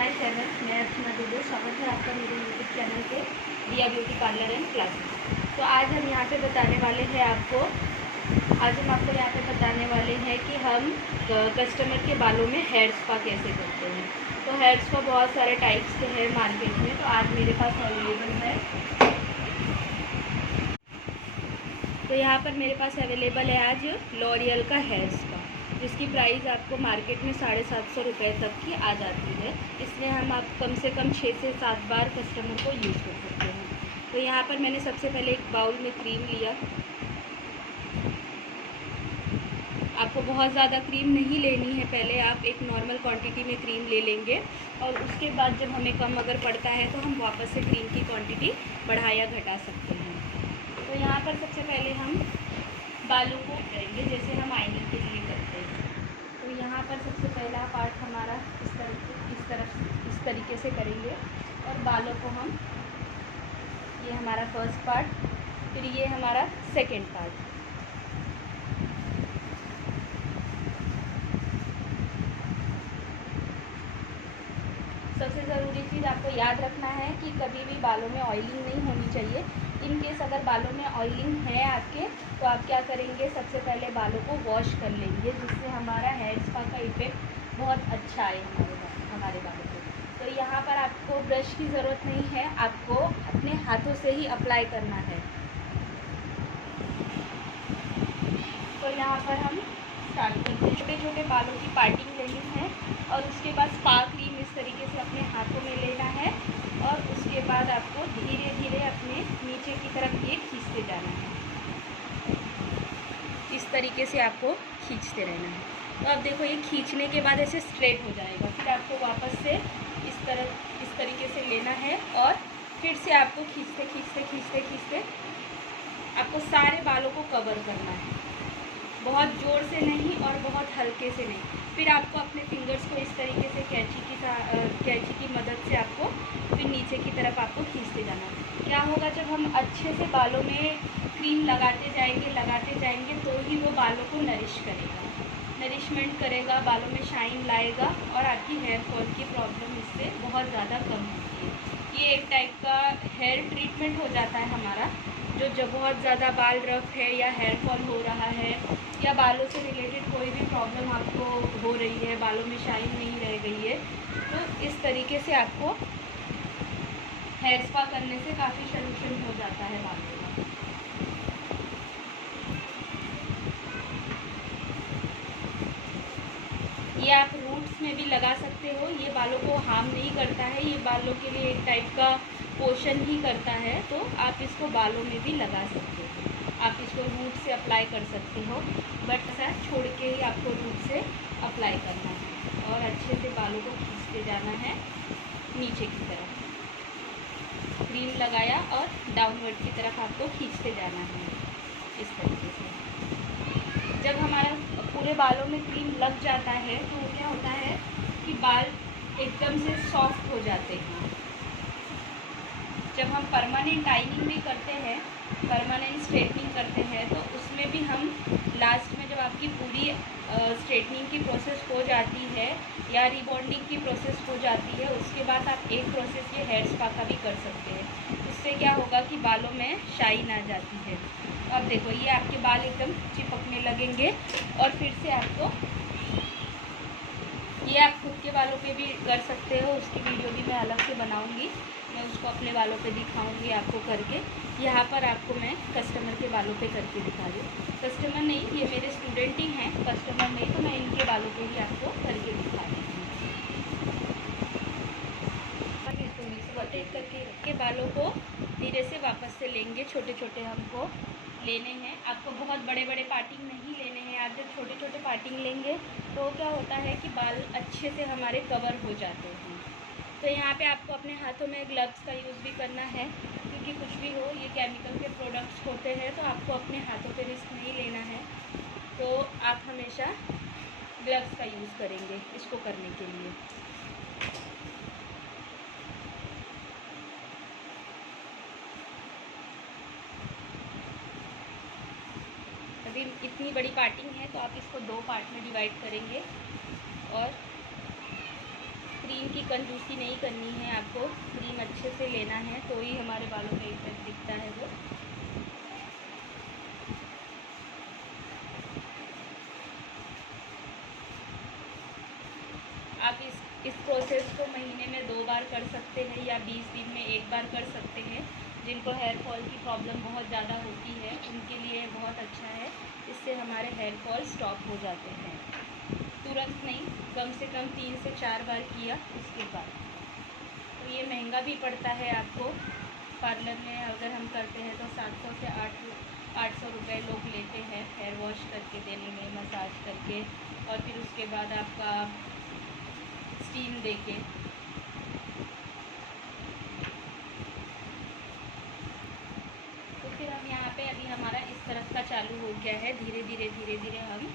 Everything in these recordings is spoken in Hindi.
My channel. मैं अर्चना दुबे, स्वागत है आपका मेरे यूट्यूब चैनल पे दिया ब्यूटी पार्लर एंड क्लासेस। तो आज हम यहाँ पे बताने वाले हैं आपको कि हम कस्टमर के बालों में हेयर स्पा कैसे करते हैं। तो हेयर स्पा बहुत सारे टाइप्स के हैं मार्केट में, तो आज मेरे पास अवेलेबल है। तो यहाँ पर मेरे पास अवेलेबल है आज लॉरियल का हेयर स्पा, जिसकी प्राइस आपको मार्केट में 750 रुपये तक की आ जाती है। इसमें हम आप कम से कम 6 से 7 बार कस्टमर को यूज़ कर सकते हैं। तो यहाँ पर मैंने सबसे पहले एक बाउल में क्रीम लिया। आपको बहुत ज़्यादा क्रीम नहीं लेनी है, पहले आप एक नॉर्मल क्वांटिटी में क्रीम ले लेंगे और उसके बाद जब हमें कम अगर पड़ता है तो हम वापस से क्रीम की क्वांटिटी बढ़ा या घटा सकते हैं। तो यहाँ पर सबसे पहले हम बालों को करेंगे जैसे हम आइनिंग के लिए करते हैं। तो यहाँ पर सबसे पहला पार्ट हमारा इस तरीके से करेंगे और बालों को हम, ये हमारा फर्स्ट पार्ट, फिर ये हमारा सेकंड पार्ट। सबसे ज़रूरी चीज़ आपको याद रखना है कि कभी भी बालों में ऑयलिंग नहीं होनी चाहिए। इन केस अगर बालों में ऑयलिंग है आपके, तो आप क्या करेंगे, सबसे पहले बालों को वॉश कर लेंगे, जिससे हमारा हेयर स्पा का इफ़ेक्ट बहुत अच्छा आए हमारे बालों को। तो यहाँ पर आपको ब्रश की ज़रूरत नहीं है, आपको अपने हाथों से ही अप्लाई करना है। तो यहाँ पर हम स्टार्ट करते हैं। छोटे छोटे बालों की पार्टिंग लेनी है और उसके बाद स्पा क्रीम इस तरीके से अपने हाथों में लेना है और उसके बाद आपको धीरे धीरे अपने नीचे की तरफ ये खींचते जाना है। इस तरीके से आपको खींचते रहना है। तो अब देखो, ये खींचने के बाद ऐसे स्ट्रेट हो जाएगा। फिर आपको वापस से इस तरीके से लेना है और फिर से आपको खींचते खींचते खींचते खींचते आपको सारे बालों को कवर करना है, बहुत ज़ोर से नहीं और बहुत हल्के से नहीं। फिर आपको अपने फिंगर्स को इस तरीके से कैंची की मदद से आपको फिर नीचे की तरफ आपको खींचते जाना है। क्या होगा, जब हम अच्छे से बालों में क्रीम लगाते जाएंगे तो ही वो बालों को नरिशमेंट करेगा, बालों में शाइन लाएगा और आपकी हेयर फॉल की प्रॉब्लम इससे बहुत ज़्यादा कम होती है। ये एक टाइप का हेयर ट्रीटमेंट हो जाता है हमारा। जो बहुत ज़्यादा बाल रफ है या हेयर फॉल हो रहा है या बालों से रिलेटेड कोई भी प्रॉब्लम आपको हो रही है, बालों में शाइन नहीं रह गई है, तो इस तरीके से आपको हेयर स्पा करने से काफ़ी सॉल्यूशन हो जाता है बालों का। ये आप रूट्स में भी लगा सकते हो। ये बालों को हार्म नहीं करता है, ये बालों के लिए एक टाइप का पोषण ही करता है। तो आप इसको बालों में भी लगा सकते हो, आप इसको रूट से अप्लाई कर सकते हो, बट ऐसा छोड़ के ही आपको रूट से अप्लाई करना है और अच्छे से बालों को खींचते जाना है नीचे की तरफ। क्रीम लगाया और डाउनवर्ड की तरफ आपको खींचते जाना है इस तरीके से। जब हमारा पूरे बालों में क्रीम लग जाता है तो क्या होता है कि बाल एकदम से सॉफ्ट हो जाते हैं। जब हम परमानेंट आइनिंग भी करते हैं, परमानेंट स्ट्रेटनिंग करते हैं, तो उसमें भी हम लास्ट में जब आपकी पूरी स्ट्रेटनिंग की प्रोसेस हो जाती है या रिबॉन्डिंग की प्रोसेस हो जाती है, उसके बाद आप एक प्रोसेस ये हेयर स्पा का भी कर सकते हैं। इससे क्या होगा कि बालों में शाइन आ जाती है। अब देखो, ये आपके बाल एकदम चिपकने लगेंगे और फिर से आपको, ये आप खुद के बालों पे भी कर सकते हो, उसकी वीडियो भी मैं अलग से बनाऊंगी, मैं उसको अपने बालों पे दिखाऊंगी आपको करके। यहाँ पर आपको मैं कस्टमर के बालों पे करके दिखा रही हूँ। कस्टमर नहीं, ये मेरे स्टूडेंट ही हैं, कस्टमर नहीं, तो मैं इनके बालों पे ही आपको करके दिखा रही हूँ। इसको मिक्स रोटेट करके बालों को धीरे से वापस से लेंगे। छोटे छोटे हमको लेने हैं, आपको बहुत बड़े बड़े पार्टिंग नहीं लेने हैं। आप जब छोटे छोटे पार्टिंग लेंगे तो क्या होता है कि बाल अच्छे से हमारे कवर हो जाते हैं। तो यहाँ पे आपको अपने हाथों में ग्लव्स का यूज़ भी करना है, क्योंकि कुछ भी हो, ये केमिकल के प्रोडक्ट्स होते हैं, तो आपको अपने हाथों पे रिस्क नहीं लेना है। तो आप हमेशा ग्लव्स का यूज़ करेंगे इसको करने के लिए। अभी इतनी बड़ी पार्टिंग है तो आप इसको 2 पार्ट में डिवाइड करेंगे और क्रीम की कंजूसी नहीं करनी है, आपको क्रीम अच्छे से लेना है, तो ही हमारे बालों में इफेक्ट दिखता है वो। आप इस प्रोसेस को महीने में 2 बार कर सकते हैं या 20 दिन में 1 बार कर सकते हैं। जिनको हेयर फॉल की प्रॉब्लम बहुत ज़्यादा होती है उनके लिए बहुत अच्छा है, इससे हमारे हेयर फॉल स्टॉप हो जाते हैं। तुरंत नहीं, कम से कम 3 से 4 बार किया उसके बाद। तो ये महंगा भी पड़ता है आपको। पार्लर में अगर हम करते हैं तो 700 से 800 रुपये लोग लेते हैं हेयर वॉश करके देने में, मसाज करके, और फिर उसके बाद आपका स्टीम देके। तो फिर हम यहाँ पे अभी हमारा इस तरफ का चालू हो गया है, धीरे धीरे हम,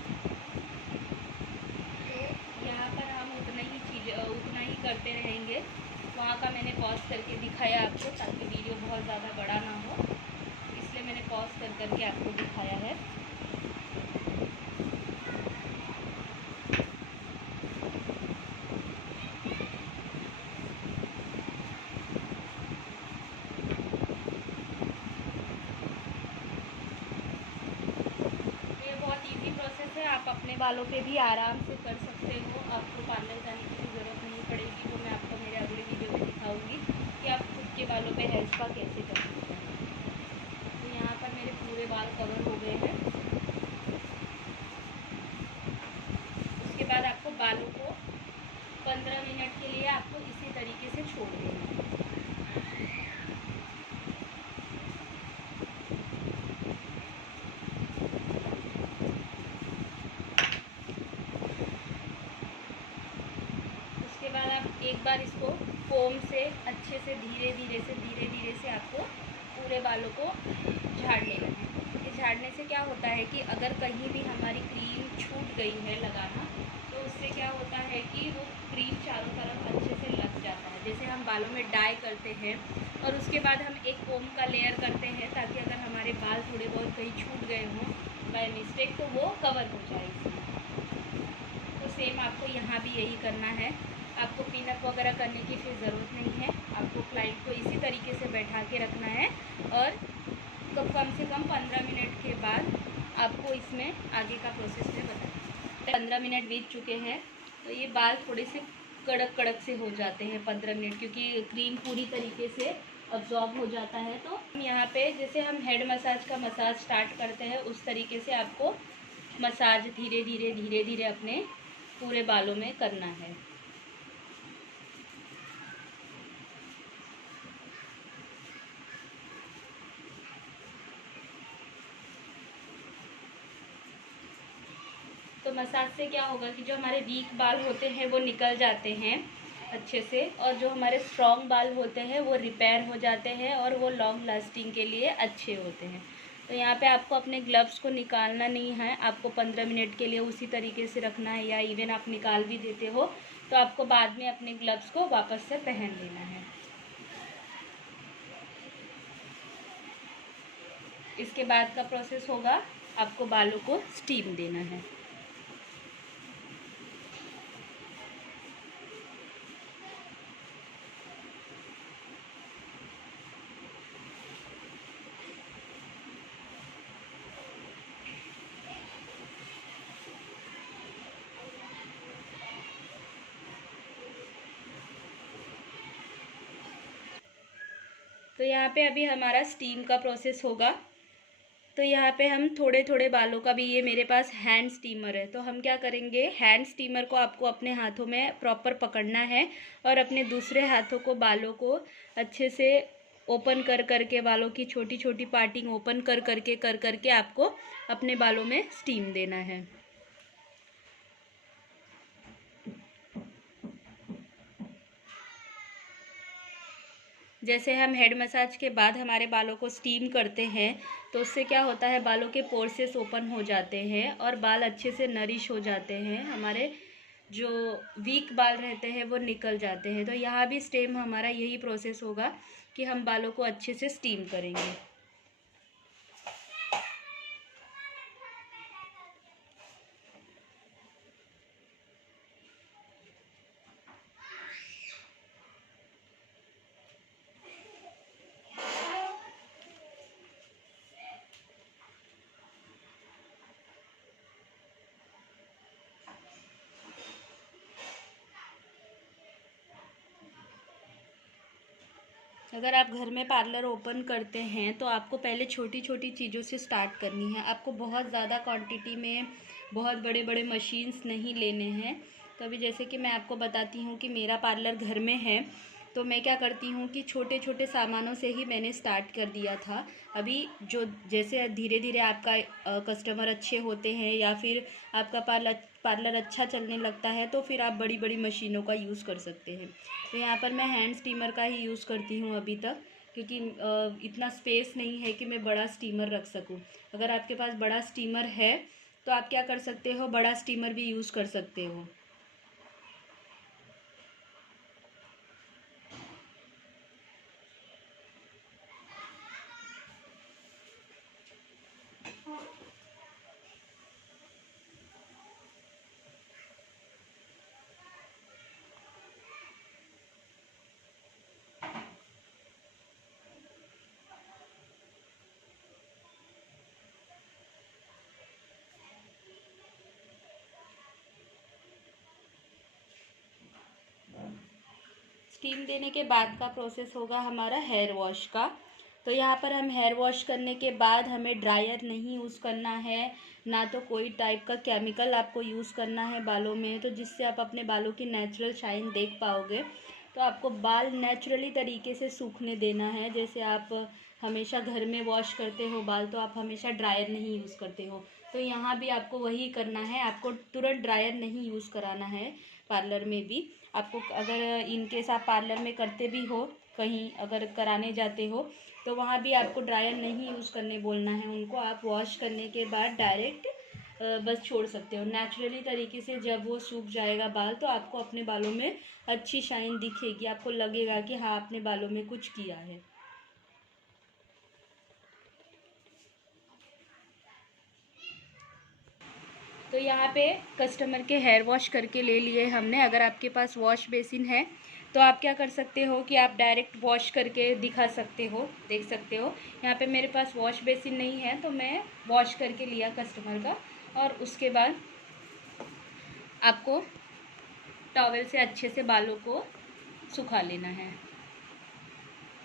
तो यहाँ पर हम उतना ही करते रहेंगे। वहाँ का मैंने पॉज करके दिखाया आपको, ताकि वीडियो बहुत ज़्यादा बड़ा ना हो, इसलिए मैंने पॉज करके आपको दिखाया है। आप अपने बालों पे भी आराम से कर सकते हो, आपको पार्लर जाने की भी ज़रूरत नहीं पड़ेगी। वो मैं आपको मेरे अगले वीडियो में दिखाऊंगी कि आप खुद के बालों पे हेयर स्पा कैसे कर सकते हैं। तो यहाँ पर मेरे पूरे बाल कवर हो गए हैं। उसके बाद आपको बालों को 15 मिनट के लिए आपको इसी तरीके से छोड़ देना है। उसके बाद आप एक बार इसको कोम से अच्छे से धीरे धीरे से आपको पूरे बालों को झाड़ने लगे। ये झाड़ने से क्या होता है कि अगर कहीं भी हमारी क्रीम छूट गई है लगाना, तो उससे क्या होता है कि वो क्रीम चारों तरफ अच्छे से लग जाता है। जैसे हम बालों में डाई करते हैं और उसके बाद हम एक कोम का लेयर करते हैं, ताकि अगर हमारे बाल थोड़े बहुत कहीं छूट गए हों बाय मिस्टेक, तो वो कवर हो जाए इसमें। तो सेम आपको यहाँ भी यही करना है। आपको पिन अप वगैरह करने की फिर ज़रूरत नहीं है। आपको क्लाइंट को इसी तरीके से बैठा के रखना है, और कम से कम 15 मिनट के बाद आपको इसमें आगे का प्रोसेस में बताएं। 15 मिनट बीत चुके हैं, तो ये बाल थोड़े से कड़क से हो जाते हैं 15 मिनट, क्योंकि क्रीम पूरी तरीके से अब्जॉर्ब हो जाता है। तो यहाँ पे जैसे हम हेड मसाज का मसाज स्टार्ट करते हैं, उस तरीके से आपको मसाज धीरे धीरे अपने पूरे बालों में करना है। तो मसाज से क्या होगा कि जो हमारे वीक बाल होते हैं वो निकल जाते हैं अच्छे से, और जो हमारे स्ट्रॉन्ग बाल होते हैं वो रिपेयर हो जाते हैं, और वो लॉन्ग लास्टिंग के लिए अच्छे होते हैं। तो यहाँ पे आपको अपने ग्लव्स को निकालना नहीं है, आपको 15 मिनट के लिए उसी तरीके से रखना है, या इवन आप निकाल भी देते हो तो आपको बाद में अपने ग्लव्स को वापस से पहन लेना है। इसके बाद का प्रोसेस होगा, आपको बालों को स्टीम देना है। तो यहाँ पे अभी हमारा स्टीम का प्रोसेस होगा। तो यहाँ पे हम थोड़े थोड़े बालों का भी, ये मेरे पास हैंड स्टीमर है, तो हम क्या करेंगे, हैंड स्टीमर को आपको अपने हाथों में प्रॉपर पकड़ना है, और अपने दूसरे हाथों को बालों को अच्छे से ओपन कर के, बालों की छोटी छोटी पार्टिंग ओपन कर करके आपको अपने बालों में स्टीम देना है। जैसे हम हेड मसाज के बाद हमारे बालों को स्टीम करते हैं, तो उससे क्या होता है, बालों के पोर्सेस ओपन हो जाते हैं और बाल अच्छे से नरिश हो जाते हैं, हमारे जो वीक बाल रहते हैं वो निकल जाते हैं। तो यहाँ भी स्टेम हमारा यही प्रोसेस होगा कि हम बालों को अच्छे से स्टीम करेंगे। अगर आप घर में पार्लर ओपन करते हैं तो आपको पहले छोटी छोटी चीज़ों से स्टार्ट करनी है। आपको बहुत ज़्यादा क्वांटिटी में बहुत बड़े बड़े मशीन्स नहीं लेने हैं। तो अभी जैसे कि मैं आपको बताती हूँ कि मेरा पार्लर घर में है, तो मैं क्या करती हूँ कि छोटे छोटे सामानों से ही मैंने स्टार्ट कर दिया था। अभी जो जैसे धीरे धीरे आपका कस्टमर अच्छे होते हैं या फिर आपका पार्लर अच्छा चलने लगता है तो फिर आप बड़ी बड़ी मशीनों का यूज़ कर सकते हैं। तो यहाँ पर मैं हैंड स्टीमर का ही यूज़ करती हूँ अभी तक, क्योंकि इतना स्पेस नहीं है कि मैं बड़ा स्टीमर रख सकूँ। अगर आपके पास बड़ा स्टीमर है तो आप क्या कर सकते हो, बड़ा स्टीमर भी यूज़ कर सकते हो। स्टीम देने के बाद का प्रोसेस होगा हमारा हेयर वॉश का। तो यहाँ पर हम हेयर वॉश करने के बाद हमें ड्रायर नहीं यूज़ करना है, ना तो कोई टाइप का केमिकल आपको यूज़ करना है बालों में, तो जिससे आप अपने बालों की नेचुरल शाइन देख पाओगे। तो आपको बाल नेचुरली तरीके से सूखने देना है। जैसे आप हमेशा घर में वॉश करते हो बाल, तो आप हमेशा ड्रायर नहीं यूज़ करते हो, तो यहाँ भी आपको वही करना है। आपको तुरंत ड्रायर नहीं यूज़ कराना है पार्लर में भी। आपको अगर इनकेस आप पार्लर में करते भी हो, कहीं अगर कराने जाते हो, तो वहाँ भी आपको ड्रायर नहीं यूज़ करने बोलना है उनको। आप वॉश करने के बाद डायरेक्ट बस छोड़ सकते हो नेचुरली तरीके से। जब वो सूख जाएगा बाल, तो आपको अपने बालों में अच्छी शाइन दिखेगी, आपको लगेगा कि हाँ आपने बालों में कुछ किया है। तो यहाँ पे कस्टमर के हेयर वॉश करके ले लिए हमने। अगर आपके पास वॉश बेसिन है तो आप क्या कर सकते हो कि आप डायरेक्ट वॉश करके दिखा सकते हो, देख सकते हो। यहाँ पे मेरे पास वॉश बेसिन नहीं है तो मैं वॉश करके लिया कस्टमर का, और उसके बाद आपको टॉवल से अच्छे से बालों को सुखा लेना है।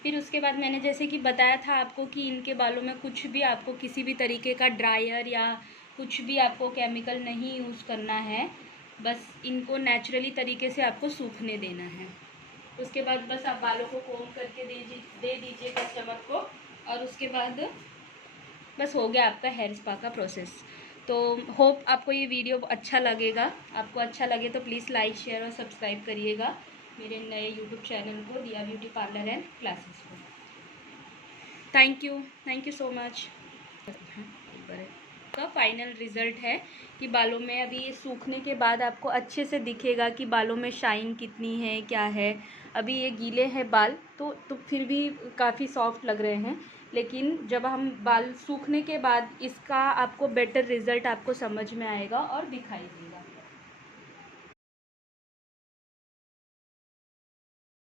फिर उसके बाद मैंने जैसे कि बताया था आपको कि इनके बालों में कुछ भी आपको किसी भी तरीके का ड्रायर या कुछ भी आपको केमिकल नहीं यूज़ करना है। बस इनको नेचुरली तरीके से आपको सूखने देना है। उसके बाद बस आप बालों को कोम करके दे दीजिए कस्टमर को, और उसके बाद बस हो गया आपका हेयर स्पा का प्रोसेस। तो होप आपको ये वीडियो अच्छा लगेगा। आपको अच्छा लगे तो प्लीज़ लाइक शेयर और सब्सक्राइब करिएगा मेरे नए यूट्यूब चैनल को, दिया ब्यूटी पार्लर एंड क्लासेस को। Thank you so much. का फाइनल रिज़ल्ट है कि बालों में अभी ये सूखने के बाद आपको अच्छे से दिखेगा कि बालों में शाइन कितनी है, क्या है। अभी ये गीले हैं बाल तो फिर भी काफ़ी सॉफ्ट लग रहे हैं, लेकिन जब हम बाल सूखने के बाद इसका आपको बेटर रिज़ल्ट आपको समझ में आएगा और दिखाई देगा।